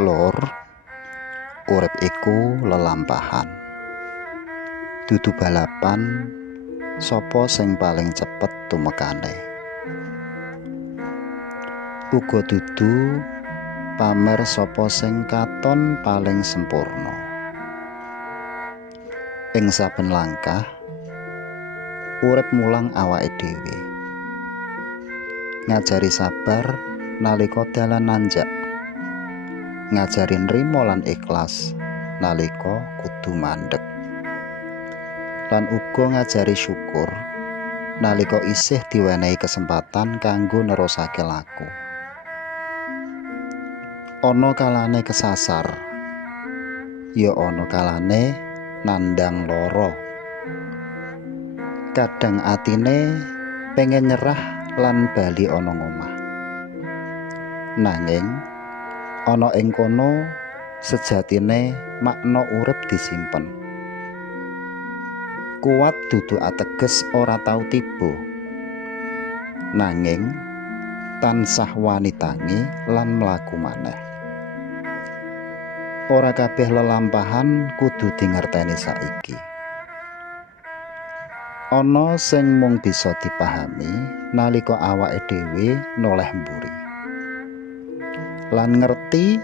Lur, urip iku lelampahan. Dudu balapan sapa sing paling cepet tumekane. Uga dudu pamer sapa sing katon paling sempurna. Ing saben langkah urip mulang awake dhewe. Ngajari sabar nalika dalan nanjak. Ngajari nrimo lan ikhlas nalika kudu mandeg. Lan uga ngajari syukur nalika isih diwenehi kesempatan kanggo nerusake laku. Ana kalane kesasar, ya ana kalane nandang lara. Kadang atine pengen nyerah lan bali ana ngomah. Nanging ana ing kono sejatine makna urip disimpen. Kuat dudu ateges ora tau tiba, nanging tansah wani tangi lan mlaku maneh. Ora kabeh lelampahan kudu dingerteni saiki. Ana sing mung bisa dipahami nalika awake dhewe noleh mburi. Lan ngerti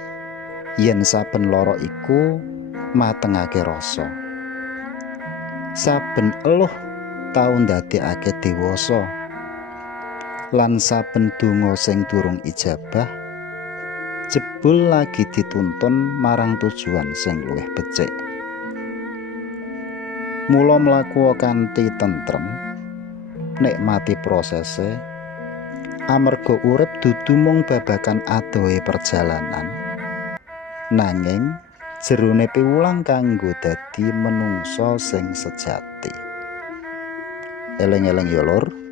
yen saben lara iku matengake rasa. Saben eluh tau ndadekake dewasa. Lan saben donga sing durung ijabah jebul lagi dituntun marang tujuan sing luwih becik. Mula mlaku kanthi tentrem, nikmati prosese, amarga urip dudu mung babagan adohe perjalanan, nanging jerone piwulang kanggo dadi menungsa sing sejati. Eling-eling ya Lur.